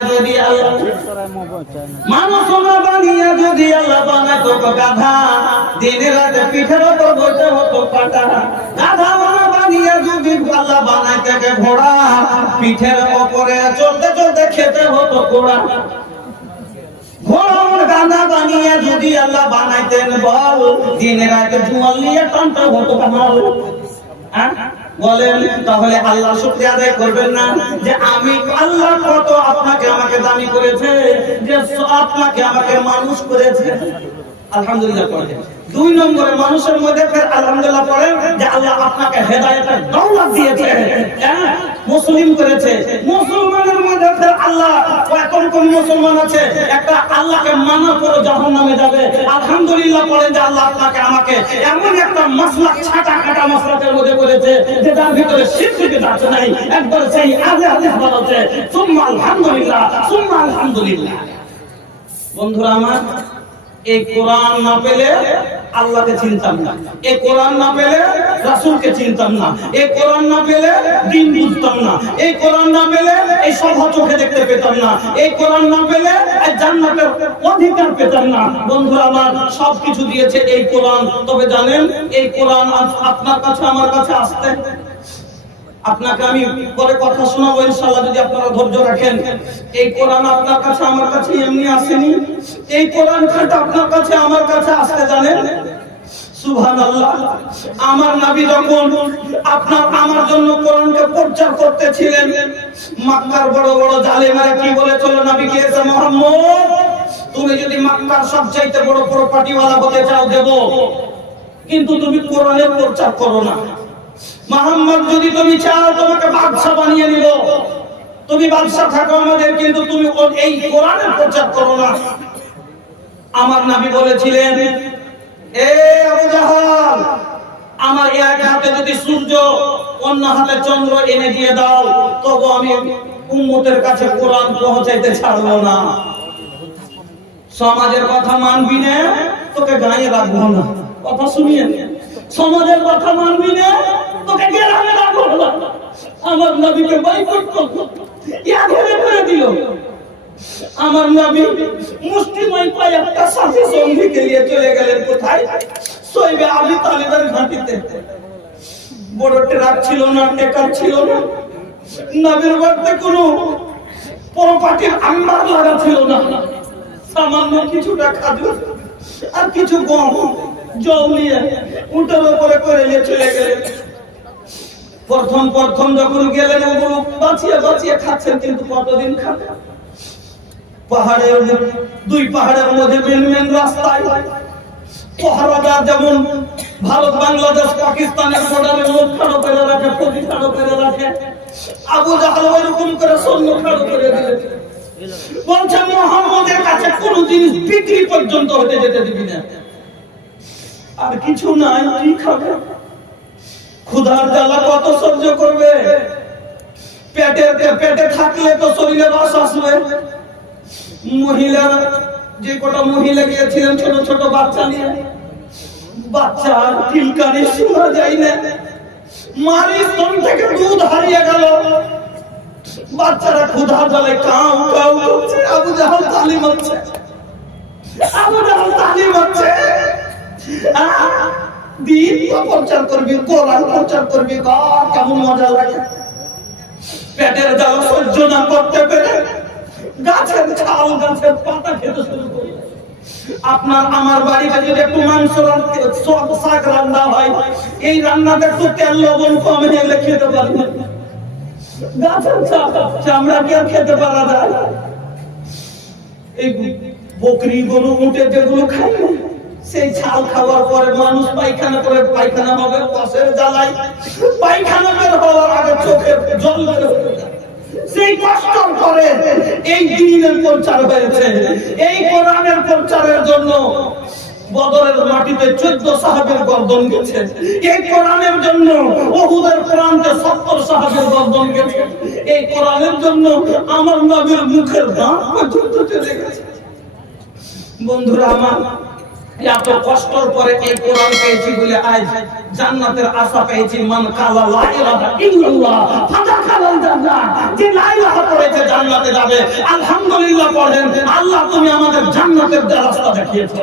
যদি আল্লাহ মানুষ না বানিয়ে যদি আল্লাহ বানাতো গাধা, দিনে রাতে পিঠের উপর বসে হতো পাটা। গাধা বানিয়ে যদি আল্লাহ বানাইতে ঘোড়া, পিঠের উপরে চলতে চলতে খেতে হতো ঘোড়া। ঘোড়ার গাধা বানিয়ে যদি আল্লাহ বানাইতেন বল, দিনে রাতে জুয়াল নিয়ে টানতে হতো কামাল। বলেন তাহলে আল্লাহ শুকরিয়া আদায় করবেন না যে আমি আল্লাহ কত আপনাকে আমাকে দামি করেছে, যে আপনাকে আমাকে মানুষ করেছে। আলহামদুলিল্লাহ পড়েন। দুই নম্বরে মানুষের মধ্যে ফের আলহামদুলিল্লাহ পড়েন যে আল্লাহ আপনাকে হেদায়েতের দৌলত দিয়েছে, মুসলিম করেছে। মুসলমানের মধ্যে ফের আল্লাহ কোন মুসলমান আছে একটা আল্লাহকে মানা করে জাহান্নামে যাবে। আলহামদুলিল্লাহ পড়েন যে আল্লাহ আপনাকে আমাকে এমন একটা মাসলাক ছাটা কাটা মাসলাকের মধ্যে করেছে যে তার ভিতরে শিরকে যাচ্ছে নাই। একবার সেই আগে হাদিস বলছে সুম্মা আলহামদুলিল্লাহ, সুম্মা আলহামদুলিল্লাহ। বন্ধুরা আমার, এই কোরআন না পেলে আল্লাহকে চিনতাম না, এই কোরআন না পেলে রাসূলকে চিনতাম না, এই কোরআন না পেলে দ্বীন বুঝতাম না, এই কোরআন না পেলে এই সভা চোখে দেখতে পেতাম না, এই কোরআন না পেলে এই জান্নাতের অধিকার পেতাম না। বন্ধুরা আমার, সবকিছু দিয়েছে এই কোরআন। তবে জানেন এই কোরআন আপনার কাছে আমার কাছে আসতে, আপনাকে আমি পরে কথা শোনাবো ইনশাআল্লাহ যদি আপনারা ধৈর্য রাখেন। এই কোরআন আপনার কাছে আমার কাছে এমনি আসেনি। এই কোরআন খাতা আপনার কাছে আমার কাছে আসতে জানেন সুবহানাল্লাহ। আমার নবী যখন আপনার আমার জন্য কোরআনকে প্রচার করতেছিলেন, মক্কার বড় বড় জালেমেরা কি বলেছিল নবীকে, এসে মুহাম্মদ তুমি যদি মক্কার সবচাইতে বড় প্রপার্টিওয়ালা হতে চাও দেব, কিন্তু তুমি কোরআনের প্রচার করো না। মুহাম্মদ যদি তুমি চাও তোমাকে বাদশা বানিয়ে নিব, তুমি বাদশা থাকো আমাদের, কিন্তু তুমি এই কোরআনের প্রচার করো না। আমার নবী বলেছিলেন, এ আবু জাহাল, আমার এক হাতে যদি সূর্য অন্য হাতে চন্দ্র এনে দিয়ে দাও, তবু আমি উম্মতের কাছে কোরআন পৌঁছাইতে ছাড়বো না। সমাজের কথা মানবি না, তোকে গায়ে রাখবো না। কথা শুনিয়ে, সমাজের কথা মানবি না, তোকে গ্রামে রাখবো না। আমার নবীকে বয়কট করলো, ইয়াঘরে করে দিল। আমার নবী মুষ্টিময় কয়েকটা সাথী সঙ্গীকে নিয়ে চলে গেলেন কোথায়? সইবে আবি তালিবের ঘাঁটিতে। বড় ট্রাক ছিল না, টেকার ছিল না, নবীর বাড়িতে কোনো প্রপার্টির আম্বার লাগা ছিল না। সামান্য কিছুটা খাজুর আর কিছু গম জল নিয়ে উটের উপরে করে নিয়ে চলে গেলেন। প্রথম যখন গেলেন ওগুলো বাঁচিয়ে বাঁচিয়ে খাচ্ছেন, কিন্তু কতদিন খাবেন? পাহাড়ের দুই পাহাড়ের মধ্যে মেন রাস্তায় পাহারাদার যেমন ভারত বাংলাদেশ পাকিস্তানের বর্ডারে লোক খাড়ো করে রাখে, ফৌজি খাড়ো করে রাখে, আবু জাহাল ওইরকম করে সৈন্য খাড়ো করে দিলেন। বলছে মুহাম্মদের কাছে কোনো জিনিস বিক্রি পর্যন্ত হতে যেতে দিবি না। আর কিছু নাই, কি খাবে? ক্ষুধার জ্বালা কত সহ্য করবে? পেটে থাকলে তো শরীরে রস আসবে। মহিলারা যে কটা মহিলা গিয়েছিলেন ছোট ছোট বাচ্চা নিয়ে, বাচ্চা কিলকারি শোনা যায় না, মারি স্তন থেকে দুধ হারিয়ে গেল, বাচ্চারা ক্ষুধার জ্বালে কাউ কাউ করছে। আবু জাহাল তালিম হচ্ছে, আবু জাহাল তালিম হচ্ছে। দিন প্রচার করবি, কোরআন প্রচার করবি, কেমন মজা লাগে। পেটের জ্বালা সহ্য না করতে পেরে গাছের ছাল গাছের পাতা খেতে শুরু করল। আপনার আমার বাড়িতে যদি একটু মাংস শাক রান্না হয়, এই রান্নাতে একটু তেল লবণ কম হলে খেতে পারি না। গাছের চামড়া কি আর খেতে পারা যায়? এই বকরি গরু উঠে যেগুলো খাই, সেই ছাল খাওয়ার পরে মানুষ পায়খানা করে, পায়খানা হবে কষের জ্বালাই, পায়খানা বের হওয়ার আগে চোখে জল বের হয়ে যায়। সেই কষ্ট করে এই দ্বীনের প্রচার হয়েছে। এই কোরআনের প্রচারের জন্য বদরের মাটিতে 14 সাহাবীর গর্দন গেছে। এই কোরআনের জন্য উহুদের কোরআনতে 70 সাহাবীর গর্দন গেছে। এই কোরআনের জন্য আমার নবীর মুখের দাঁত পর্যন্ত চলে গেছে। বন্ধুরা আমার, এত কষ্টের পরে এই কোরআন পেয়েছি বলে আজ জান্নাতের আশা পেয়েছি। মান কালা লা ইলাহা ইল্লাল্লাহ ফাদাখালাল জান্নাত, যে লা ইলাহা পড়েছে জান্নাতে যাবে। আলহামদুলিল্লাহ পড়েন, আল্লাহ তুমি আমাদের জান্নাতের রাস্তা দেখিয়েছো।